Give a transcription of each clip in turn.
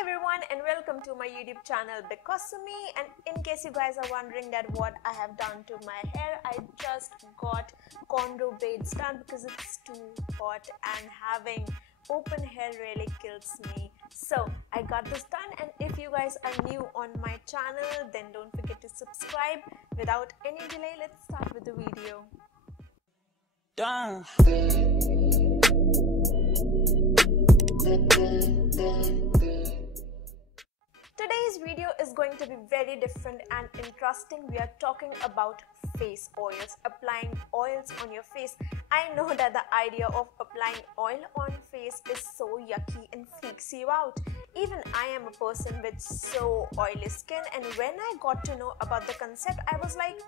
Hi everyone and welcome to my YouTube channel bcosmi. And in case you guys are wondering that what I have done to my hair, I just got cornrow braids done because it's too hot and having open hair really kills me. So I got this done, and if you guys are new on my channel then don't forget to subscribe. Without any delay, let's start with the video. Today's video is going to be very different and interesting. We are talking about face oils, applying oils on your face. I know that the idea of applying oil on face is so yucky and freaks you out. Even I am a person with so oily skin, and when I got to know about the concept, I was like,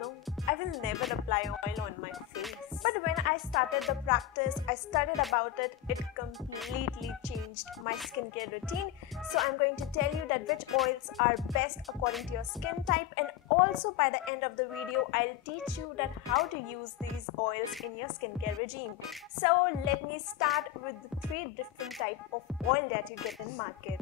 no, I will never apply oil on my face. But when I started the practice, I studied about it, it completely changed my skincare routine. So I'm going to tell you that which oils are best according to your skin type, and also by the end of the video I'll teach you that how to use these oils in your skincare regime. So let me start with the 3 different types of oil that you get in market.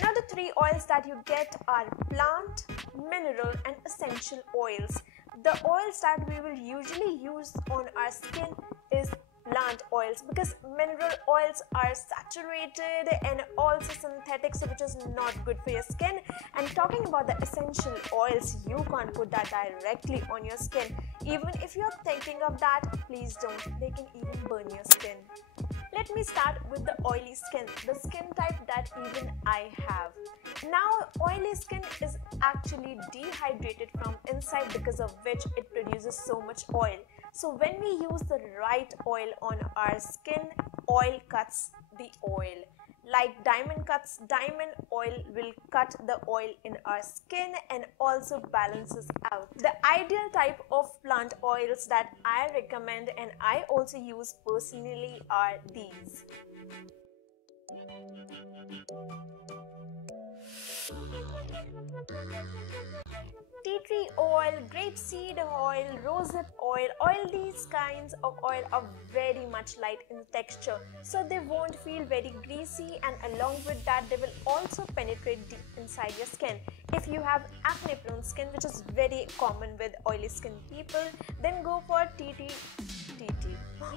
Now the 3 oils that you get are plant, mineral and essential oils. The oils that we will usually use on our skin is plant oils, because mineral oils are saturated and also synthetic, so which is not good for your skin. And talking about the essential oils, you can't put that directly on your skin. Even if you're thinking of that, please don't, they can even burn your skin. Let me start with the oily skin, the skin type that even I have. Now oily skin is actually dehydrated from inside, because of which it produces so much oil. So when we use the right oil on our skin, oil cuts the oil. Like diamond cuts, diamond oil will cut the oil in our skin and also balances out. The ideal type of plant oils that I recommend and I also use personally are these. Tea tree oil, grapeseed oil, rosehip oil, all these kinds of oil are very much light in texture, so they won't feel very greasy, and along with that they will also penetrate deep inside your skin. If you have acne prone skin, which is very common with oily skin people, then go for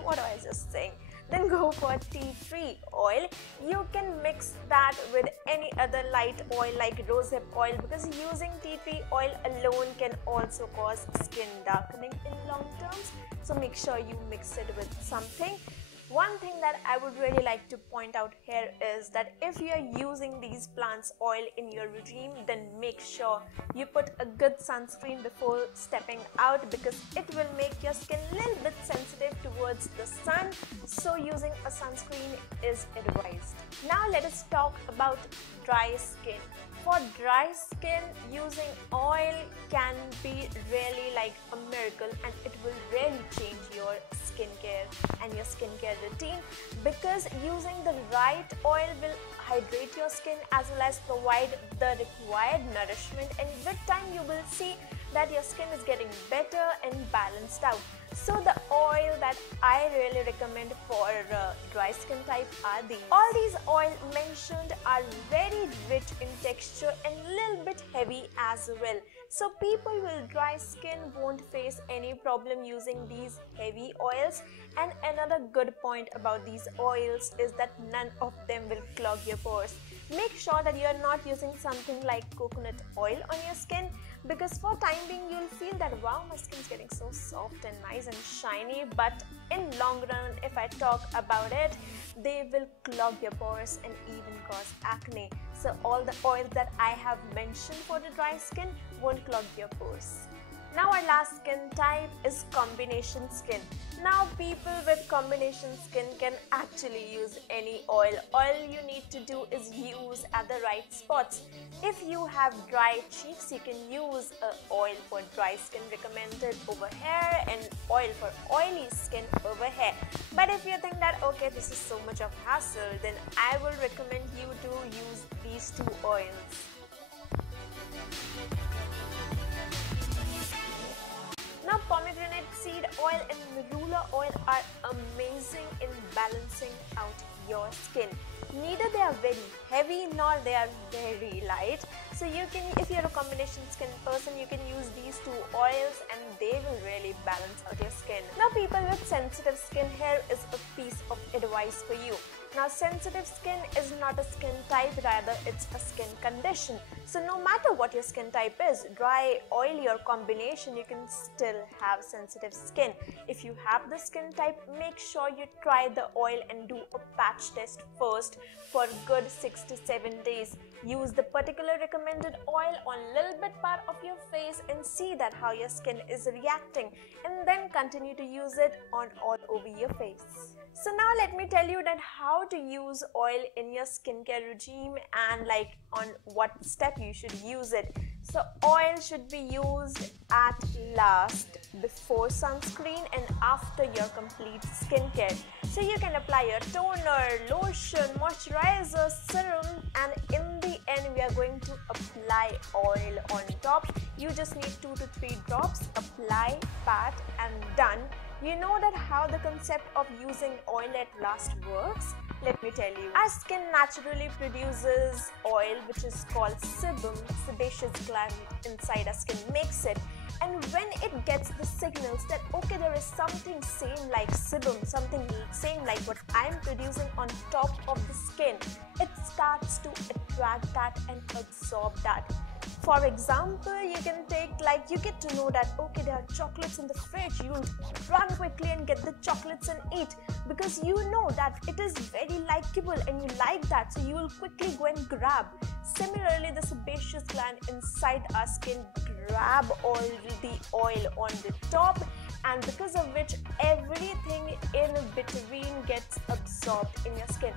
what was I just saying? Then go for tea tree oil. You can mix that with any other light oil like rosehip oil, because using tea tree oil alone can also cause skin darkening in long terms. So make sure you mix it with something. One thing that I would really like to point out here is that if you are using these plants oil in your regime, then make sure you put a good sunscreen before stepping out, because it will make your skin a little bit sensitive towards the sun. So using a sunscreen is advised. Now let us talk about dry skin. For dry skin, using oil can be really like a miracle, and it will really change your skincare and your skincare routine, because using the right oil will hydrate your skin as well as provide the required nourishment, and with time you will see that your skin is getting better and balanced out. So the oil that I really recommend for dry skin type are these. All these oils mentioned are very rich in texture and little bit heavy as well. So people with dry skin won't face any problem using these heavy oils. And another good point about these oils is that none of them will clog your pores. Make sure that you are not using something like coconut oil on your skin, because for time being you'll feel that wow, my skin is getting so soft and nice and shiny, but in long run, if I talk about it, they will clog your pores and even cause acne. So all the oils that I have mentioned for the dry skin won't clog your pores. Now our last skin type is combination skin. Now people with combination skin can actually use any oil. All you need to do is use at the right spots. If you have dry cheeks, you can use oil for dry skin recommended over hair and oil for oily skin over hair. But if you think that okay, this is so much of hassle, then I will recommend you to use these 2 oils. Now pomegranate seed oil and marula oil are amazing in balancing out your skin. Neither they are very heavy nor they are very light. So you can, if you're a combination skin person, you can use these two oils and they will really balance out your skin. Now people with sensitive skin, here is a piece of advice for you. Now sensitive skin is not a skin type, rather it's a skin condition. So no matter what your skin type is, dry, oily or combination, you can still have sensitive skin. If you have the skin type, make sure you try the oil and do a patch test first for good 6 to 7 days. Use the particular recommended oil on little bit part of your face and see that how your skin is reacting, and then continue to use it on all over your face. So now let me tell you that how to use oil in your skincare regime and like on what step you should use it. So oil should be used at last, before sunscreen and after your complete skincare. So you can apply your toner, lotion, moisturizer, serum, and in the end we are going to apply oil on top. You just need 2 to 3 drops, apply, pat and done. You know that how the concept of using oil at last works? Let me tell you. Our skin naturally produces oil which is called sebum, sebaceous gland inside our skin makes it. And when it gets the signals that okay, there is something same like sebum, something same like what I am producing on top of the skin, it starts to attract that and absorb that. For example, you can take, like, you get to know that okay, there are chocolates in the fridge, you will run quickly and get the chocolates and eat, because you know that it is very likable and you like that, so you will quickly go and grab. Similarly, the sebaceous gland inside our skin grab all the oil on the top, and because of which everything in between gets absorbed in your skin.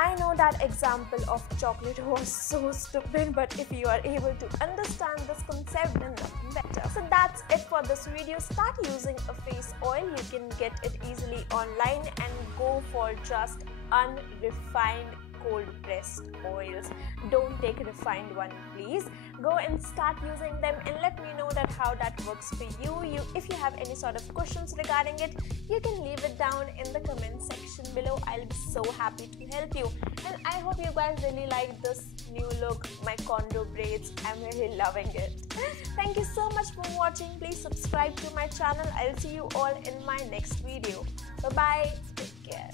I know that example of chocolate was so stupid, but if you are able to understand this concept, then nothing better. So that's it for this video. Start using a face oil. You can get it easily online and go for just unrefined cold pressed oils. Don't take a refined one, please. Go and start using them and let me know that how that works for you. If you have any sort of questions regarding it, you can leave it down in the comment section below. I'll be so happy to help you. And I hope you guys really like this new look, my condo braids. I'm really loving it. Thank you so much for watching. Please subscribe to my channel. I'll see you all in my next video. Bye bye. Take care.